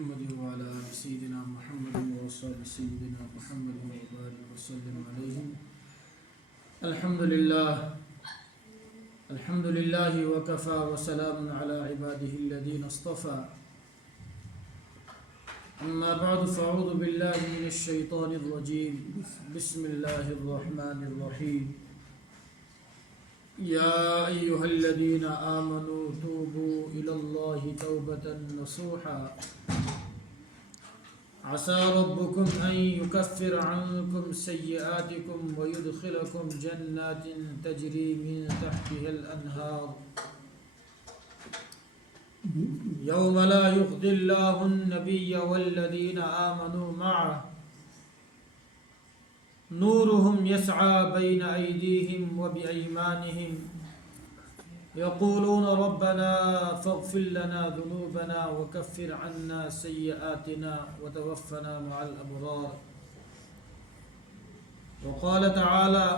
محمد وعلى آل سيدنا محمد وأصحاب سيدنا محمد وبارك وسلم عليهم. الحمد لله وكفى وسلام على عباده الذين اصطفى. أما بعد فأعوذ بالله من الشيطان الرجيم. بسم الله الرحمن الرحيم. يا أيها الذين آمنوا توبوا إلى الله توبة نصوحا عسى ربكم أن يكفر عنكم سيئاتكم ويدخلكم جنات تجري من تحتها الأنهار يوم لا يخزي الله النبي والذين آمنوا معه نورهم يسعى بين أيديهم وبأيمانهم يقولون ربنا فاغفر لنا ذنوبنا وكفر عنا سيئاتنا وتوفنا مع الأبرار. وقال تعالى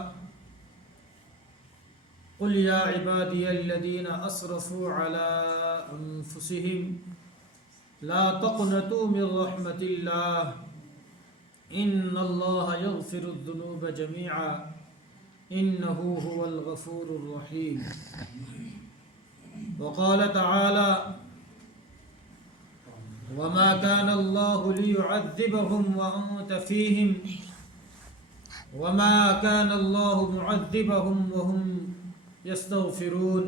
قل يا عبادي الذين أسرفوا على أنفسهم لا تقنطوا من رحمة الله إن الله يغفر الذنوب جميعا إنه هو الغفور الرحيم. وقال تعالى وما كان الله ليعذبهم وأنت فيهم وما كان الله معذبهم وهم يستغفرون.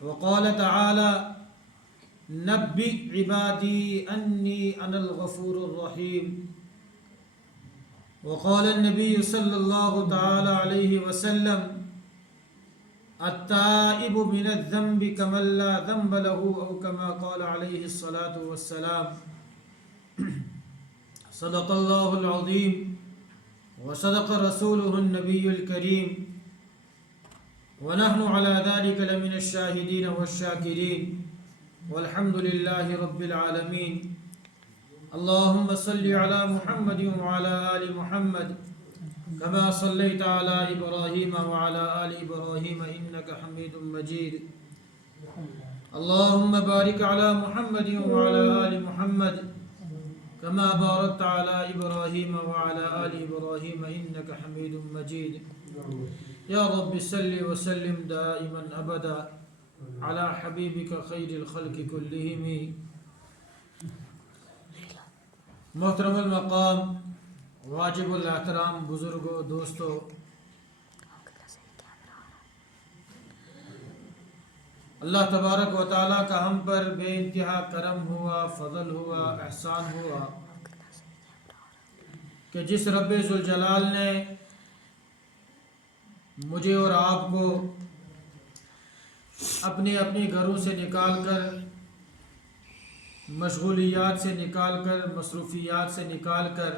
وقال تعالى نبئ عبادي أني أنا الغفور الرحيم. وقال النبي صلى الله تعالى عليه وسلم التائب من الذنب كمن لا ذنب له أو كما قال عليه الصلاة والسلام. صدق الله العظيم وصدق رسوله النبي الكريم ونحن على ذلك لمن الشاهدين والشاكرين والحمد لله رب العالمين. اللهم صل على محمد وعلى آل محمد كما صليت على إبراهيم وعلى آل إبراهيم إنك حميد مجيد. اللهم بارك على محمد وعلى آل محمد كما باركت على إبراهيم وعلى آل إبراهيم إنك حميد مجيد. يا رب صل وسلم دائما أبدا على حبيبك خير الخلق كلهم. محترم المقام واجب الاحترام بزرگوں دوستوں، اللہ تبارک و تعالیٰ کا ہم پر بے انتہا کرم ہوا، فضل ہوا، احسان ہوا کہ جس رب ذوالجلال نے مجھے اور آپ کو اپنے گھروں سے نکال کر، مشغولیات سے نکال کر، مصروفیات سے نکال کر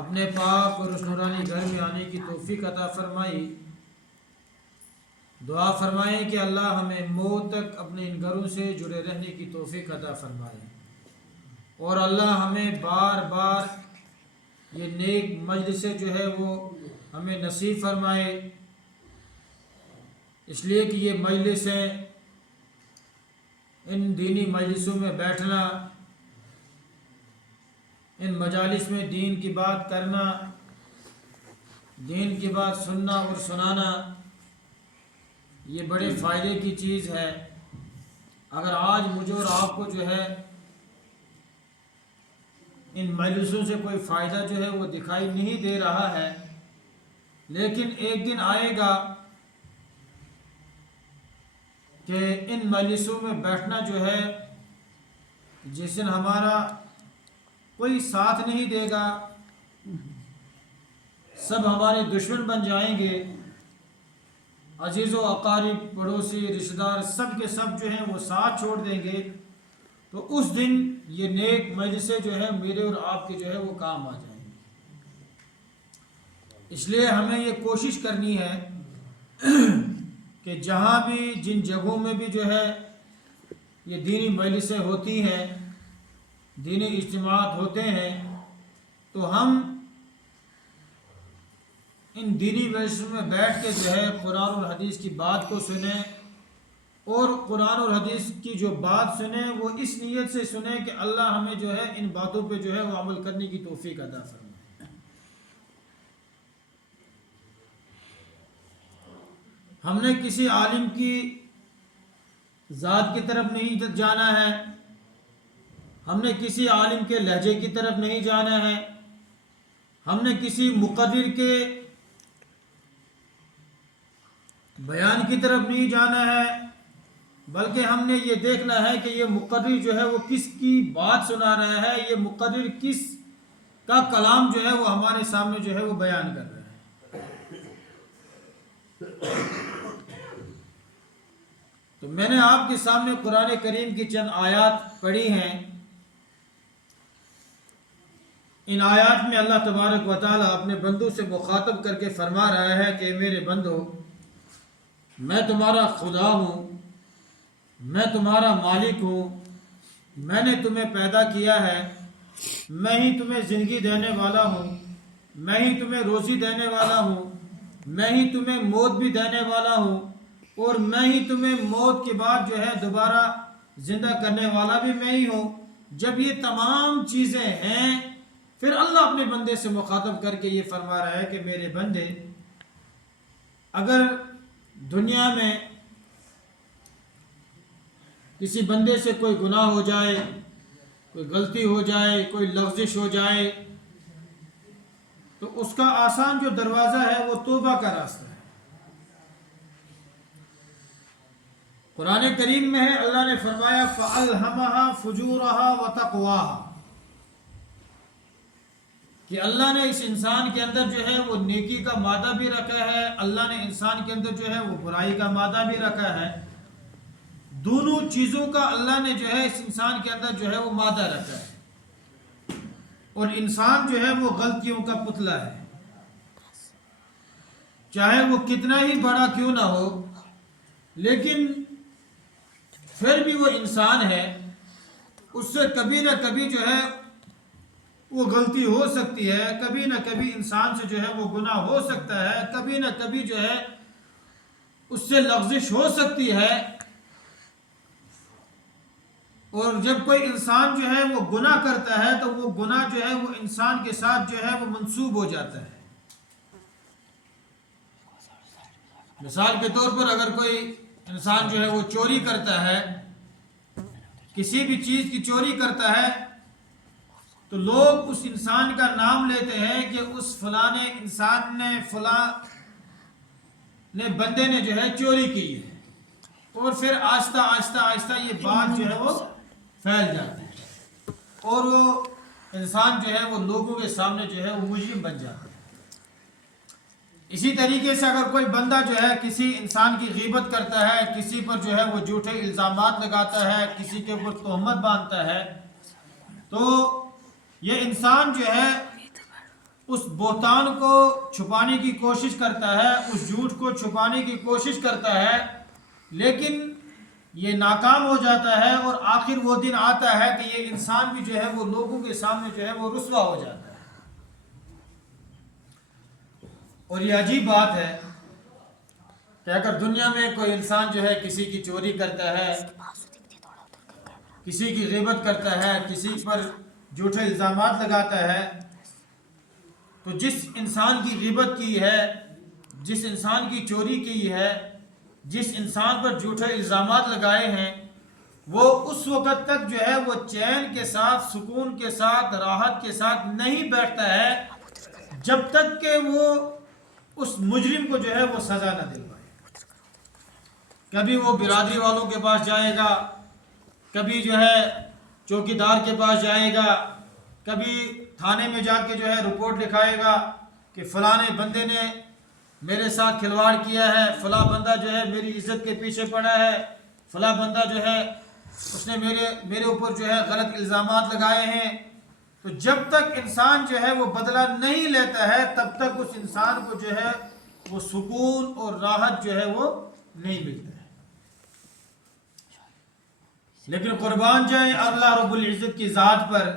اپنے پاک اور اس نورانی گھر میں آنے کی توفیق عطا فرمائی. دعا فرمائیں کہ اللہ ہمیں موت تک اپنے ان گھروں سے جڑے رہنے کی توفیق عطا فرمائے، اور اللہ ہمیں بار بار یہ نیک مجلسیں جو ہے وہ ہمیں نصیب فرمائے، اس لیے کہ یہ مجلسیں، ان دینی مجلسوں میں بیٹھنا، ان مجالس میں دین کی بات کرنا، دین کی بات سننا اور سنانا، یہ بڑے فائدے کی چیز ہے. اگر آج مجھے اور آپ کو جو ہے ان مجلسوں سے کوئی فائدہ جو ہے وہ دکھائی نہیں دے رہا ہے، لیکن ایک دن آئے گا کہ ان مجلسوں میں بیٹھنا جو ہے، جس دن ہمارا کوئی ساتھ نہیں دے گا، سب ہمارے دشمن بن جائیں گے، عزیز و اقارب، پڑوسی، رشتہ دار سب کے سب جو ہیں وہ ساتھ چھوڑ دیں گے، تو اس دن یہ نیک مجلسیں جو ہے میرے اور آپ کے جو ہے وہ کام آ جائیں گے. اس لیے ہمیں یہ کوشش کرنی ہے کہ جہاں بھی، جن جگہوں میں بھی جو ہے یہ دینی مجلسیں ہوتی ہیں، دینی اجتماعات ہوتے ہیں، تو ہم ان دینی مجلسوں میں بیٹھ کے جو ہے قرآن اور حدیث کی بات کو سنیں اور قرآن اور حدیث کی جو بات سنیں وہ اس نیت سے سنیں کہ اللہ ہمیں جو ہے ان باتوں پہ جو ہے وہ عمل کرنے کی توفیق عطا فرمائے۔ ہم نے کسی عالم کی ذات کی طرف نہیں جانا ہے، ہم نے کسی عالم کے لہجے کی طرف نہیں جانا ہے، ہم نے کسی مقرر کے بیان کی طرف نہیں جانا ہے، بلکہ ہم نے یہ دیکھنا ہے کہ یہ مقرر جو ہے وہ کس کی بات سنا رہا ہے، یہ مقرر کس کا کلام جو ہے وہ ہمارے سامنے جو ہے وہ بیان کر رہا ہے۔ تو میں نے آپ کے سامنے قرآن کریم کی چند آیات پڑھی ہیں۔ ان آیات میں اللہ تبارک و تعالیٰ اپنے بندوں سے مخاطب کر کے فرما رہا ہے کہ میرے بندو، میں تمہارا خدا ہوں، میں تمہارا مالک ہوں، میں نے تمہیں پیدا کیا ہے، میں ہی تمہیں زندگی دینے والا ہوں، میں ہی تمہیں روزی دینے والا ہوں، میں ہی تمہیں موت بھی دینے والا ہوں، اور میں ہی تمہیں موت کے بعد جو ہے دوبارہ زندہ کرنے والا بھی میں ہی ہوں۔ جب یہ تمام چیزیں ہیں، پھر اللہ اپنے بندے سے مخاطب کر کے یہ فرما رہا ہے کہ میرے بندے، اگر دنیا میں کسی بندے سے کوئی گناہ ہو جائے، کوئی غلطی ہو جائے، کوئی لغزش ہو جائے، تو اس کا آسان جو دروازہ ہے وہ توبہ کا راستہ ہے۔ قرآن کریم میں ہے، اللہ نے فرمایا فَأَلْهَمَهَا فُجُورَهَا وَتَقْوَاهَا، کہ اللہ نے اس انسان کے اندر جو ہے وہ نیکی کا مادہ بھی رکھا ہے، اللہ نے انسان کے اندر جو ہے وہ برائی کا مادہ بھی رکھا ہے۔ دونوں چیزوں کا اللہ نے جو ہے اس انسان کے اندر جو ہے وہ مادہ رکھا ہے، اور انسان جو ہے وہ غلطیوں کا پتلا ہے، چاہے وہ کتنا ہی بڑا کیوں نہ ہو، لیکن پھر بھی وہ انسان ہے، اس سے کبھی نہ کبھی جو ہے وہ غلطی ہو سکتی ہے، کبھی نہ کبھی انسان سے جو ہے وہ گناہ ہو سکتا ہے، کبھی نہ کبھی جو ہے اس سے لغزش ہو سکتی ہے، اور جب کوئی انسان جو ہے وہ گناہ کرتا ہے تو وہ گناہ جو ہے وہ انسان کے ساتھ جو ہے وہ منسوب ہو جاتا ہے۔ مثال کے طور پر اگر کوئی انسان جو ہے وہ چوری کرتا ہے، کسی بھی چیز کی چوری کرتا ہے، تو لوگ اس انسان کا نام لیتے ہیں کہ اس فلاں انسان نے، فلاں نے بندے نے جو ہے چوری کی ہے، اور پھر آہستہ آہستہ آہستہ یہ بات جو ہے وہ پھیل جاتی ہے، اور وہ انسان جو ہے وہ لوگوں کے سامنے جو ہے وہ مجرم بن جاتا ہے۔ اسی طریقے سے اگر کوئی بندہ جو ہے کسی انسان کی غیبت کرتا ہے، کسی پر جو ہے وہ جھوٹے الزامات لگاتا ہے، کسی کے اوپر تہمت باندھتا ہے، تو یہ انسان جو ہے اس بہتان کو چھپانے کی کوشش کرتا ہے، اس جھوٹ کو چھپانے کی کوشش کرتا ہے، لیکن یہ ناکام ہو جاتا ہے، اور آخر وہ دن آتا ہے کہ یہ انسان بھی جو ہے وہ لوگوں کے سامنے جو ہے وہ رسوا ہو جاتا ہے۔ اور یہ عجیب بات ہے کہ اگر دنیا میں کوئی انسان جو ہے کسی کی چوری کرتا ہے، کسی کی غیبت کرتا ہے، کسی پر جھوٹے الزامات لگاتا ہے، تو جس انسان کی غیبت کی ہے، جس انسان کی چوری کی ہے، جس انسان پر جھوٹے الزامات لگائے ہیں، وہ اس وقت تک جو ہے وہ چین کے ساتھ، سکون کے ساتھ، راحت کے ساتھ نہیں بیٹھتا ہے جب تک کہ وہ اس مجرم کو جو ہے وہ سزا نہ دلوائے۔ کبھی وہ برادری والوں کے پاس جائے گا، کبھی جو ہے چوکیدار کے پاس جائے گا، کبھی تھانے میں جا کے جو ہے رپورٹ لکھائے گا کہ فلاں بندے نے میرے ساتھ کھلواڑ کیا ہے، فلاں بندہ جو ہے میری عزت کے پیچھے پڑا ہے، فلاں بندہ جو ہے اس نے میرے اوپر جو ہے غلط الزامات لگائے ہیں۔ تو جب تک انسان جو ہے وہ بدلہ نہیں لیتا ہے، تب تک اس انسان کو جو ہے وہ سکون اور راحت جو ہے وہ نہیں ملتا ہے۔ لیکن قربان جائیں اللہ رب العزت کی ذات پر،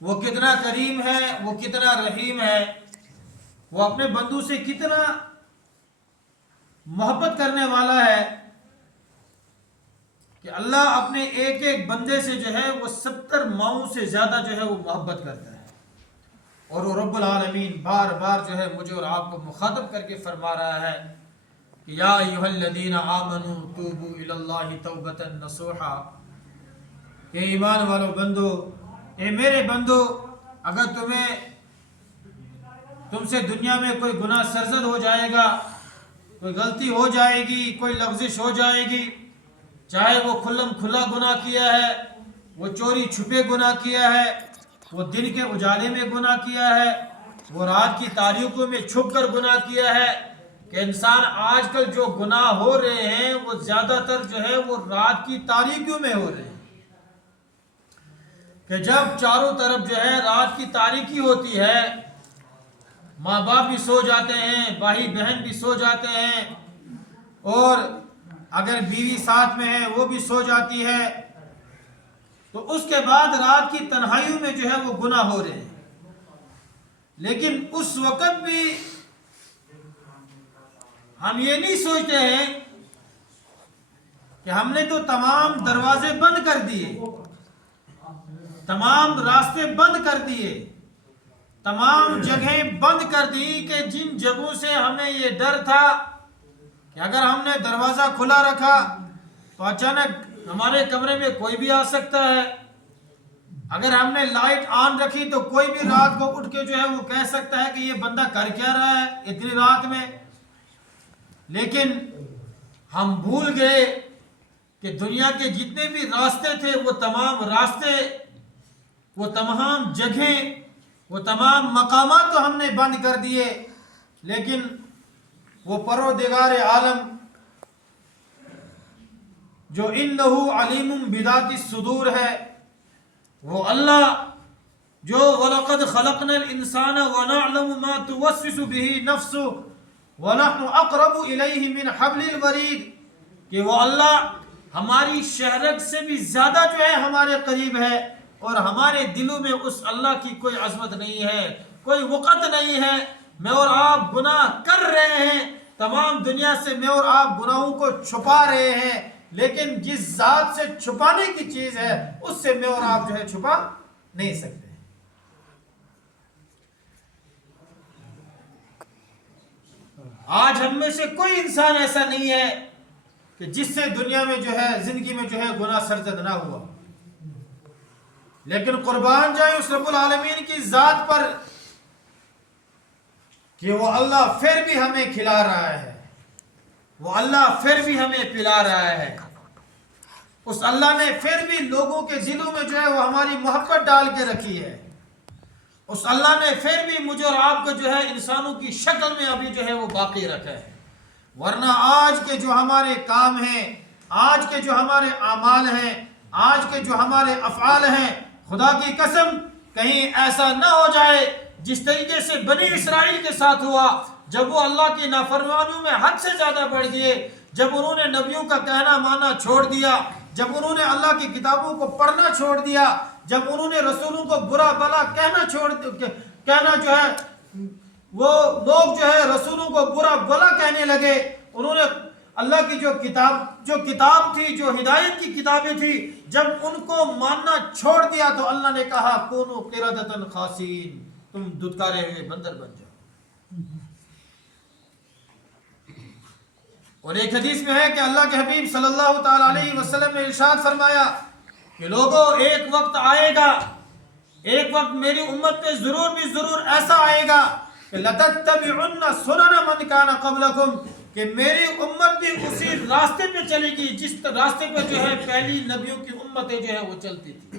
وہ کتنا کریم ہے، وہ کتنا رحیم ہے، وہ اپنے بندوں سے کتنا محبت کرنے والا ہے کہ اللہ اپنے ایک ایک بندے سے جو ہے وہ 70 ماؤں سے زیادہ جو ہے وہ محبت کرتا ہے، اور وہ رب العالمین بار بار جو ہے مجھے اور آپ کو مخاطب کر کے فرما رہا ہے کہ یا ایھا الذین آمنوا توبوا الی اللہ توبۃ نصوحا، کہ ایمان والو بندو، اے میرے بندو، اگر تم سے دنیا میں کوئی گناہ سرزد ہو جائے گا، کوئی غلطی ہو جائے گی، کوئی لغزش ہو جائے گی، چاہے وہ کھلم کھلا گناہ کیا ہے، وہ چوری چھپے گناہ کیا ہے، وہ دن کے اجالے میں گناہ کیا ہے، وہ رات کی تاریکیوں میں چھپ کر گناہ کیا ہے، کہ انسان آج کل جو گناہ ہو رہے ہیں وہ زیادہ تر جو ہے وہ رات کی تاریکیوں میں ہو رہے ہیں، کہ جب چاروں طرف جو ہے رات کی تاریکی ہوتی ہے، ماں باپ بھی سو جاتے ہیں، بھائی بہن بھی سو جاتے ہیں، اور اگر بیوی ساتھ میں ہے وہ بھی سو جاتی ہے، تو اس کے بعد رات کی تنہائیوں میں جو ہے وہ گناہ ہو رہے ہیں، لیکن اس وقت بھی ہم یہ نہیں سوچتے ہیں کہ ہم نے تو تمام دروازے بند کر دیے، تمام راستے بند کر دیے، تمام جگہیں بند کر دی، کہ جن جگہوں سے ہمیں یہ ڈر تھا کہ اگر ہم نے دروازہ کھلا رکھا تو اچانک ہمارے کمرے میں کوئی بھی آ سکتا ہے، اگر ہم نے لائٹ آن رکھی تو کوئی بھی رات کو اٹھ کے جو ہے وہ کہہ سکتا ہے کہ یہ بندہ کر کیا رہا ہے اتنی رات میں۔ لیکن ہم بھول گئے کہ دنیا کے جتنے بھی راستے تھے وہ تمام راستے، وہ تمام جگہیں، وہ تمام مقامات تو ہم نے بند کر دیے، لیکن وہ پروردگار عالم جو انہ علیم بذات الصدور ہے، وہ اللہ جو وَلَقَدْ خَلَقْنَا الْإِنسَانَ وَنَعْلَمُ مَا تُوَسْوِسُ بِهِ نَفْسُهُ وَنَحْنُ أَقْرَبُ إِلَيْهِ مِنْ حَبْلِ الْوَرِيدِ، کہ وہ اللہ ہماری شہرگ سے بھی زیادہ جو ہے ہمارے قریب ہے، اور ہمارے دلوں میں اس اللہ کی کوئی عظمت نہیں ہے، کوئی وقت نہیں ہے۔ میں اور آپ گناہ کر رہے ہیں، تمام دنیا سے میں اور آپ گناہوں کو چھپا رہے ہیں، لیکن جس ذات سے چھپانے کی چیز ہے اس سے میں اور آپ جو ہے چھپا نہیں سکتے۔ آج ہم میں سے کوئی انسان ایسا نہیں ہے کہ جس سے دنیا میں جو ہے زندگی میں جو ہے گناہ سرزد نہ ہوا، لیکن قربان جائیں اس رب العالمین کی ذات پر کہ وہ اللہ پھر بھی ہمیں کھلا رہا ہے، وہ اللہ پھر بھی ہمیں پلا رہا ہے، اس اللہ نے پھر بھی لوگوں کے دلوں میں جو ہے وہ ہماری محبت ڈال کے رکھی ہے، اس اللہ نے پھر بھی مجھے اور آپ کو جو ہے انسانوں کی شکل میں ابھی جو ہے وہ باقی رکھا ہے، ورنہ آج کے جو ہمارے کام ہیں، آج کے جو ہمارے اعمال ہیں، آج کے جو ہمارے افعال ہیں، خدا کی قسم کہیں ایسا نہ ہو جائے جس طریقے سے بنی اسرائیل کے ساتھ ہوا، جب وہ اللہ کی نافرمانیوں میں حد سے زیادہ بڑھ گئے، جب انہوں نے نبیوں کا کہنا ماننا چھوڑ دیا، جب انہوں نے اللہ کی کتابوں کو پڑھنا چھوڑ دیا، جب انہوں نے رسولوں کو برا بلا کہنا جو ہے، وہ لوگ جو ہے رسولوں کو برا بلا کہنے لگے، انہوں نے اللہ کی جو کتاب تھی، جو ہدایت کی کتابیں تھی، جب ان کو ماننا چھوڑ دیا تو اللہ نے کہا کونوا قردۃ خاسئین، تم دھتکارے ہوئے بندر بن جاؤ۔ اور ایک حدیث میں ہے کہ اللہ کے حبیب صلی اللہ تعالی علیہ وسلم نے ارشاد فرمایا کہ لوگوں ایک وقت آئے گا، ایک وقت میری امت پہ ضرور بھی ضرور ایسا آئے گا کہ لَتَتَّبِعُنَّ سُنَنَ مَنْ كَانَ قَبْلَكُمْ، کہ میری امت بھی اسی راستے پہ چلے گی جس راستے پہ جو ہے پہلی نبیوں کی امتیں جو ہے وہ چلتی تھی۔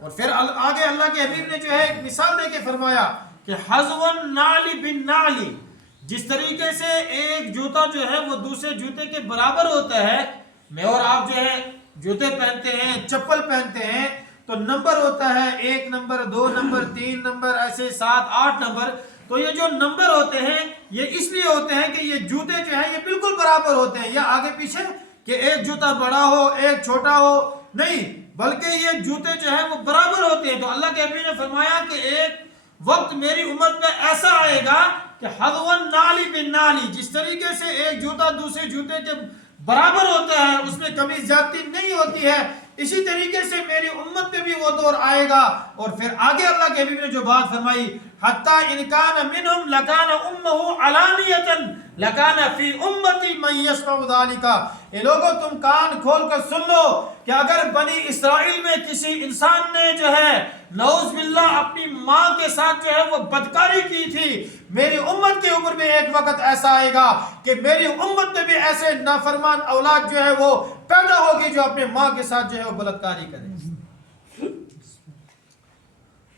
اور پھر آگے اللہ کے حبیب نے جو ہے ایک مثال دے کے فرمایا کہ حَذْوَ النَّعْلِ بِالنَّعْلِ، جس طریقے سے ایک جوتا جو ہے وہ دوسرے جوتے کے برابر ہوتا ہے، میں اور آپ جو ہے جوتے پہنتے ہیں، چپل پہنتے ہیں تو نمبر ہوتا ہے، 1 نمبر، 2 نمبر، 3 نمبر، ایسے 7 8 نمبر، تو یہ جو نمبر ہوتے ہیں یہ اس لیے ہوتے ہیں کہ یہ جوتے جو ہیں یہ بالکل برابر ہوتے ہیں، یا آگے پیچھے کہ ایک جوتا بڑا ہو ایک چھوٹا ہو، نہیں، بلکہ یہ جوتے جو ہیں وہ برابر ہوتے ہیں۔ تو اللہ کے حبیب نے فرمایا کہ ایک وقت میری امت میں ایسا آئے گا کہ حَذْوَ النَّعْلِ بِالنَّعْلِ، جس طریقے سے ایک جوتا دوسرے جوتے کے برابر ہوتا ہے، اس میں کمی زیادتی نہیں ہوتی ہے۔ اسی طریقے سے میری امت میں بھی وہ دور آئے گا۔ اور پھر آگے اللہ کے حبیب نے جو بات فرمائی، حتی ان کان منہم لکان امہ علانیتا لکان فی امتی من یسمع ذالک۔ اے لوگوں تم کان کھول کر سن لو کہ اگر بنی اسرائیل میں کسی انسان نے جو ہے نعوذ باللہ اپنی ماں کے ساتھ جو ہے وہ بدکاری کی تھی، میری امت کے اوپر بھی ایک وقت ایسا آئے گا کہ میری امت میں بھی ایسے نافرمان اولاد جو ہے وہ پیدا ہوگی جو اپنے ماں کے ساتھ جو ہے وہ بلاتکاری کرے۔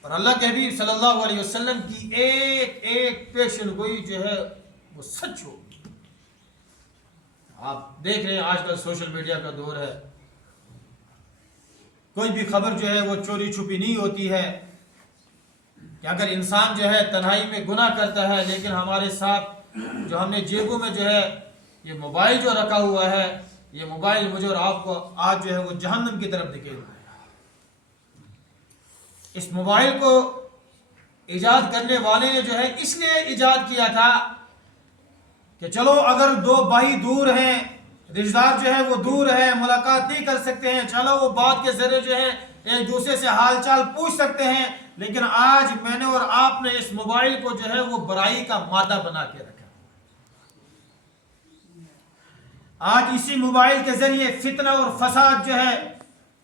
اور اللہ کے حبیب صلی اللہ علیہ وسلم کی ایک ایک پیشن گوئی جو ہے وہ سچ ہوگی۔ آپ دیکھ رہے ہیں آج کل سوشل میڈیا کا دور ہے، کوئی بھی خبر جو ہے وہ چوری چھپی نہیں ہوتی ہے کہ اگر انسان جو ہے تنہائی میں گناہ کرتا ہے لیکن ہمارے ساتھ جو ہم نے جیبوں میں جو ہے یہ موبائل جو رکھا ہوا ہے، یہ موبائل مجھے اور آپ کو آج جو ہے وہ جہنم کی طرف دکھے ہوا ہے۔ اس موبائل کو ایجاد کرنے والے نے جو ہے اس لیے ایجاد کیا تھا کہ چلو اگر دو بھائی دور ہیں، رشتہ دار جو ہے وہ دور ہے، ملاقات نہیں کر سکتے ہیں، چلو وہ بات کے ذریعے جو ہے ایک دوسرے سے حال چال پوچھ سکتے ہیں، لیکن آج میں نے اور آپ نے اس موبائل کو جو ہے وہ برائی کا مادہ بنا کے رکھا۔ آج اسی موبائل کے ذریعے فتنہ اور فساد جو ہے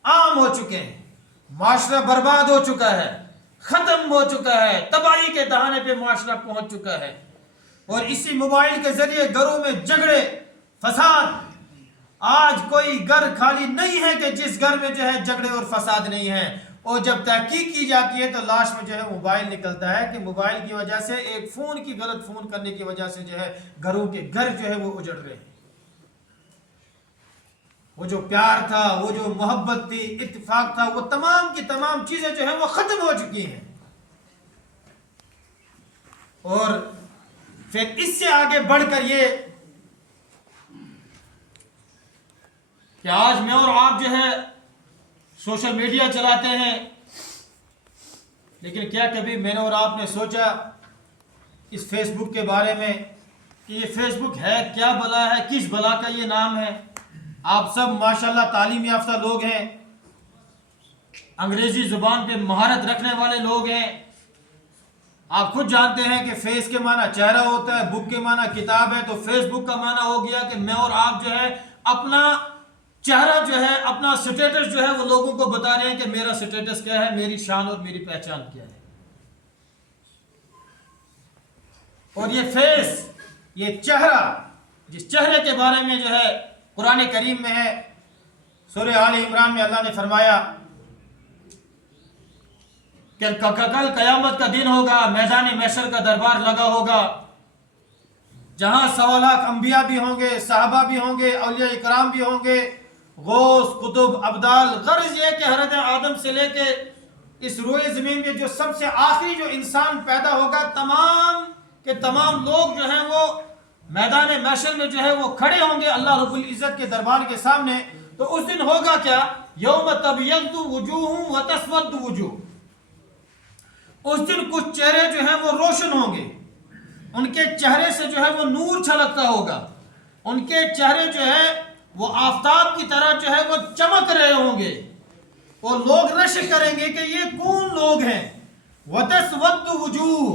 عام ہو چکے ہیں، معاشرہ برباد ہو چکا ہے، ختم ہو چکا ہے، تباہی کے دہانے پہ معاشرہ پہنچ چکا ہے۔ اور اسی موبائل کے ذریعے گھروں میں جھگڑے فساد، آج کوئی گھر خالی نہیں ہے کہ جس گھر میں جو ہے جھگڑے اور فساد نہیں ہے۔ اور جب تحقیق کی جاتی ہے تو لاش میں جو ہے موبائل نکلتا ہے کہ موبائل کی وجہ سے، ایک فون کی غلط فون کرنے کی وجہ سے جو ہے گھروں کے گھر جو ہے وہ اجڑ رہے ہیں۔ وہ جو پیار تھا، وہ جو محبت تھی، اتفاق تھا، وہ تمام کی تمام چیزیں جو ہیں وہ ختم ہو چکی ہیں۔ اور پھر اس سے آگے بڑھ کر یہ کہ آج میں اور آپ جو ہے سوشل میڈیا چلاتے ہیں، لیکن کیا کبھی میں نے اور آپ نے سوچا اس فیس بک کے بارے میں کہ یہ فیس بک ہے کیا بلا ہے، کس بلا کا یہ نام ہے؟ آپ سب ماشاءاللہ تعلیم یافتہ لوگ ہیں، انگریزی زبان پہ مہارت رکھنے والے لوگ ہیں۔ آپ خود جانتے ہیں کہ فیس کے معنی چہرہ ہوتا ہے، بک کے معنی کتاب ہے، تو فیس بک کا معنی ہو گیا کہ میں اور آپ جو ہے اپنا چہرہ جو ہے، اپنا سٹیٹس جو ہے وہ لوگوں کو بتا رہے ہیں کہ میرا سٹیٹس کیا ہے، میری شان اور میری پہچان کیا ہے۔ اور یہ فیس، یہ چہرہ، جس چہرے کے بارے میں جو ہے قرآن کریم میں ہے، سورہ آل عمران میں اللہ نے فرمایا کہ کل قیامت کا دن ہوگا، میدان محشر کا دربار لگا ہوگا، جہاں 1.25 لاکھ انبیاء بھی ہوں گے، صحابہ بھی ہوں گے، اولیاء اکرام بھی ہوں گے، غوث، قطب، ابدال۔ غرض یہ کہ حضرت آدم سے لے کے اس روئے زمین میں جو سب سے آخری جو انسان پیدا ہوگا، تمام کے تمام لوگ جو ہیں وہ میدان محشر میں جو ہے وہ کھڑے ہوں گے اللہ رب العزت کے دربار کے سامنے۔ تو اس دن ہوگا کیا؟ یوم تبیض وجوہ وتسود وجوہ۔ اس دن کچھ چہرے جو ہیں وہ روشن ہوں گے، ان کے چہرے سے جو ہے وہ نور چھلکتا ہوگا، ان کے چہرے جو ہے وہ آفتاب کی طرح جو ہے وہ چمک رہے ہوں گے، اور لوگ رشک کریں گے کہ یہ کون لوگ ہیں۔ وتسود وجوہ،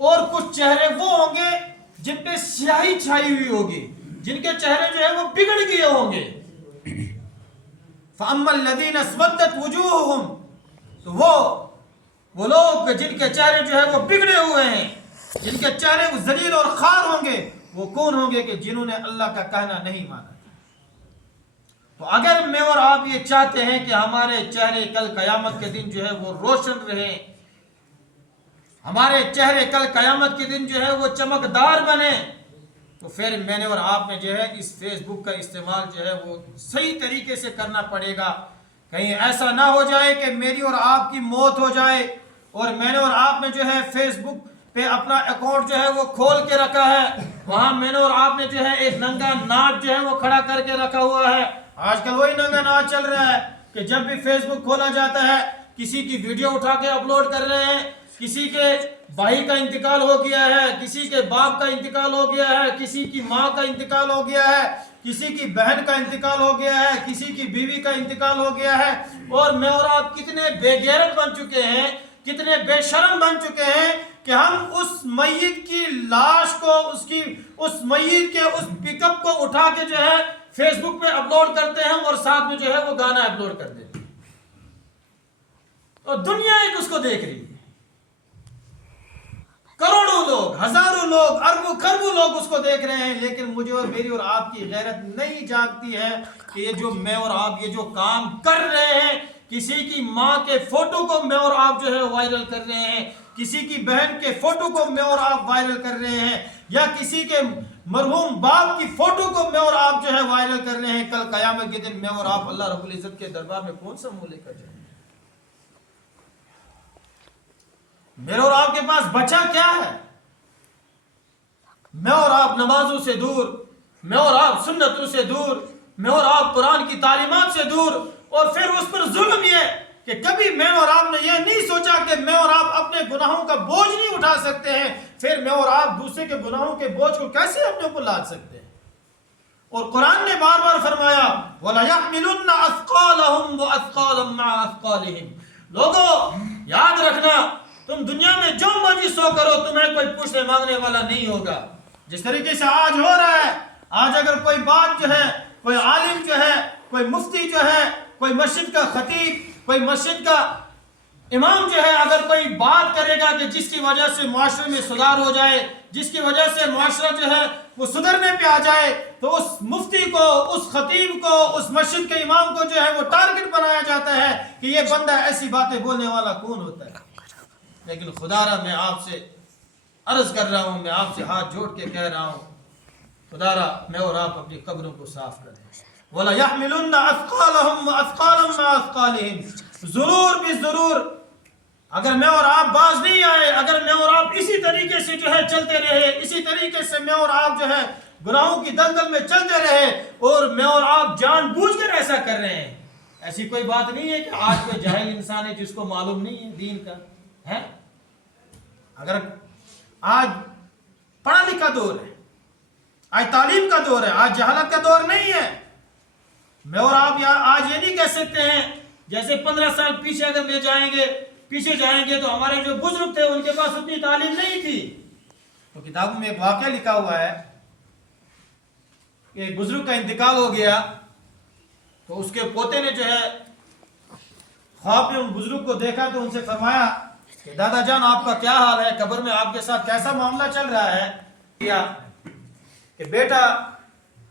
اور کچھ چہرے وہ ہوں گے جن پہ سیاہی چھائی ہوئی ہوگی، جن کے چہرے جو ہے وہ بگڑ گئے ہوں گے۔ فَأَمَّا الَّذِينَ اسْوَدَّتْ وُجُوهُهُمْ، تو وہ لوگ جن کے چہرے جو ہے وہ بگڑے ہوئے ہیں، جن کے چہرے وہ ذلیل اور خوار ہوں گے، وہ کون ہوں گے کہ جنہوں نے اللہ کا کہنا نہیں مانا۔ تو اگر میں اور آپ یہ چاہتے ہیں کہ ہمارے چہرے کل قیامت کے دن جو ہے وہ روشن رہیں، ہمارے چہرے کل قیامت کے دن جو ہے وہ چمکدار بنے، تو پھر میں نے اور آپ نے جو ہے اس فیس بک کا استعمال جو ہے وہ صحیح طریقے سے کرنا پڑے گا۔ کہیں ایسا نہ ہو جائے کہ میری اور آپ کی موت ہو جائے اور میں نے اور آپ نے جو ہے فیس بک پہ اپنا اکاؤنٹ جو ہے وہ کھول کے رکھا ہے، وہاں میں نے اور آپ نے جو ہے ایک ننگا ناچ جو ہے وہ کھڑا کر کے رکھا ہوا ہے۔ آج کل وہی ننگا ناچ چل رہا ہے کہ جب بھی فیس بک کھولا جاتا ہے کسی کی ویڈیو اٹھا کے اپلوڈ کر رہے ہیں، کسی کے بھائی کا انتقال ہو گیا ہے، کسی کے باپ کا انتقال ہو گیا ہے، کسی کی ماں کا انتقال ہو گیا ہے، کسی کی بہن کا انتقال ہو گیا ہے، کسی کی بیوی کا انتقال ہو گیا ہے، اور میں اور آپ کتنے بے غیرت بن چکے ہیں، کتنے بے شرم بن چکے ہیں کہ ہم اس میت کی لاش کو، اس میت کے اس پک اپ کو اٹھا کے جو ہے فیس بک پہ اپلوڈ کرتے ہیں اور ساتھ میں جو ہے وہ گانا اپلوڈ کر دیتے ہیں، اور دنیا ایک اس کو دیکھ رہی ہے، کروڑوں لوگ، ہزاروں لوگ، اربوں خربوں لوگ اس کو دیکھ رہے ہیں، لیکن مجھے اور میری اور آپ کی غیرت نہیں جاگتی ہے کہ یہ جو میں اور آپ یہ جو کام کر رہے ہیں، کسی کی ماں کے فوٹو کو میں اور آپ جو ہے وائرل کر رہے ہیں، کسی کی بہن کے فوٹو کو میں اور آپ وائرل کر رہے ہیں، یا کسی کے مرحوم باپ کی فوٹو کو میں اور آپ جو ہے وائرل کر رہے ہیں، کل قیامت کے دن میں اور آپ اللہ رب العزت کے دربار میں کون سا منہ لے کر جائیں گے؟ میرے اور آپ کے پاس بچا کیا ہے؟ میں اور آپ نمازوں سے دور، میں اور آپ سنتوں سے دور، میں اور آپ قرآن کی تعلیمات سے دور، اور پھر اس پر ظلم یہ کہ کبھی میں اور آپ نے یہ نہیں سوچا کہ میں اور آپ اپنے گناہوں کا بوجھ نہیں اٹھا سکتے ہیں، پھر میں اور آپ دوسرے کے گناہوں کے بوجھ کو کیسے اپنے اوپر لاد سکتے ہیں؟ اور قرآن نے بار بار فرمایا وَلَيَحْمِلُنَّ أَثْقَالَهُمْ وَأَثْقَالًا مَعَ أَثْقَالِهِمْ، لوگوں یاد رکھنا، تم دنیا میں جو مرضی سو کرو، تمہیں کوئی پوچھنے مانگنے والا نہیں ہوگا۔ جس طریقے سے آج ہو رہا ہے، آج اگر کوئی بات جو ہے، کوئی عالم جو ہے، کوئی مفتی جو ہے، کوئی مسجد کا خطیب، کوئی مسجد کا امام جو ہے، اگر کوئی بات کرے گا کہ جس کی وجہ سے معاشرے میں سدھار ہو جائے، جس کی وجہ سے معاشرہ جو ہے وہ سدھرنے پہ آ جائے، تو اس مفتی کو، اس خطیب کو، اس مسجد کے امام کو جو ہے وہ ٹارگٹ بنایا جاتا ہے کہ یہ بندہ ایسی باتیں بولنے والا کون ہوتا ہے۔ لیکن خدا را میں آپ سے عرض کر رہا ہوں، میں آپ سے ہاتھ جوڑ کے کہہ رہا ہوں، خدا را میں اور آپ اپنی قبروں کو صاف کریں۔ وَلَيَحْمِلُنَّ أَثْقَالَهُمْ وَأَثْقَالًا مَعَ أَثْقَالِهِمْ، ضرور بھی ضرور اگر میں اور آپ باز نہیں آئے، اگر میں اور آپ اسی طریقے سے جو ہے چلتے رہے، اسی طریقے سے میں اور آپ جو ہے گناہوں کی دلدل میں چلتے رہے، اور میں اور آپ جان بوجھ کر ایسا کر رہے ہیں، ایسی کوئی بات نہیں ہے کہ آج کوئی جاہل انسان ہے جس کو معلوم نہیں ہے دین کا ہے۔ اگر آج پڑھا لکھا دور ہے، آج تعلیم کا دور ہے، آج جہالت کا دور نہیں ہے، میں اور آپ آج یہ نہیں کہہ سکتے ہیں جیسے 15 سال پیچھے اگر لے جائیں گے، پیچھے جائیں گے تو ہمارے جو بزرگ تھے ان کے پاس اتنی تعلیم نہیں تھی۔ تو کتابوں میں ایک واقعہ لکھا ہوا ہے کہ ایک بزرگ کا انتقال ہو گیا، تو اس کے پوتے نے جو ہے خواب میں ان بزرگ کو دیکھا تو ان سے فرمایا کہ دادا جان آپ کا کیا حال ہے، قبر میں آپ کے ساتھ کیسا معاملہ چل رہا ہے؟ کہ بیٹا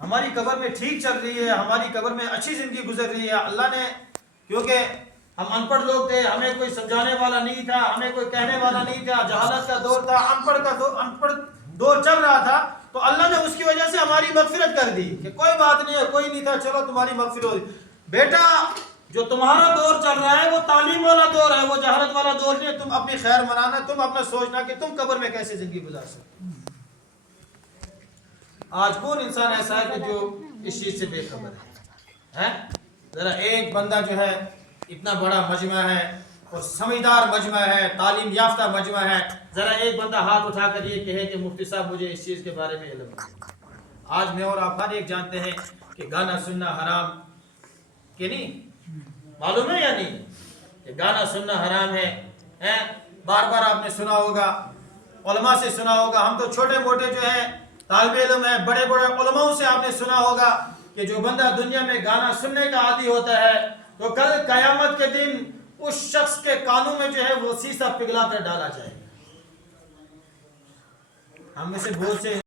ہماری قبر میں ٹھیک چل رہی ہے، ہماری قبر میں اچھی زندگی گزر رہی ہے، اللہ نے، کیونکہ ہم ان پڑھ لوگ تھے، ہمیں کوئی سمجھانے والا نہیں تھا، ہمیں کوئی کہنے والا نہیں تھا، جہالت کا دور تھا، ان پڑھ دور چل رہا تھا، تو اللہ نے اس کی وجہ سے ہماری مغفرت کر دی کہ کوئی بات نہیں ہے، کوئی نہیں تھا، چلو تمہاری مغفرت ہو۔ بیٹا جو تمہارا دور چل رہا ہے وہ تعلیم والا دور ہے، وہ جہالت والا دور نہیں ہے، تم اپنی خیر منانا، تم اپنا سوچنا کہ تم قبر میں کیسے زندگی گزار سکتے۔ آج کون انسان ایسا ہے کہ جو اس چیز سے بے خبر ہے؟ ذرا ایک بندہ جو ہے اتنا بڑا مجمع ہے اور سمجھدار مجمع ہے، تعلیم یافتہ مجمع ہے، ذرا ایک بندہ ہاتھ اٹھا کر یہ کہے کہ مفتی صاحب مجھے اس چیز کے بارے میں علم ہے۔ آج میں اور آپ ہر ایک جانتے ہیں کہ گانا سننا حرام کہ نہیں، معلوم ہے یا نہیں کہ گانا سننا حرام ہے؟ بار بار آپ نے سنا ہوگا، علماء سے سنا ہوگا، ہم تو چھوٹے موٹے جو ہیں طالب علم ہیں، بڑے بڑے علماء سے آپ نے سنا ہوگا کہ جو بندہ دنیا میں گانا سننے کا عادی ہوتا ہے تو کل قیامت کے دن اس شخص کے کانوں میں جو ہے وہ سیسا پگھلا کر ڈالا جائے گا۔ ہم میں سے بہت سے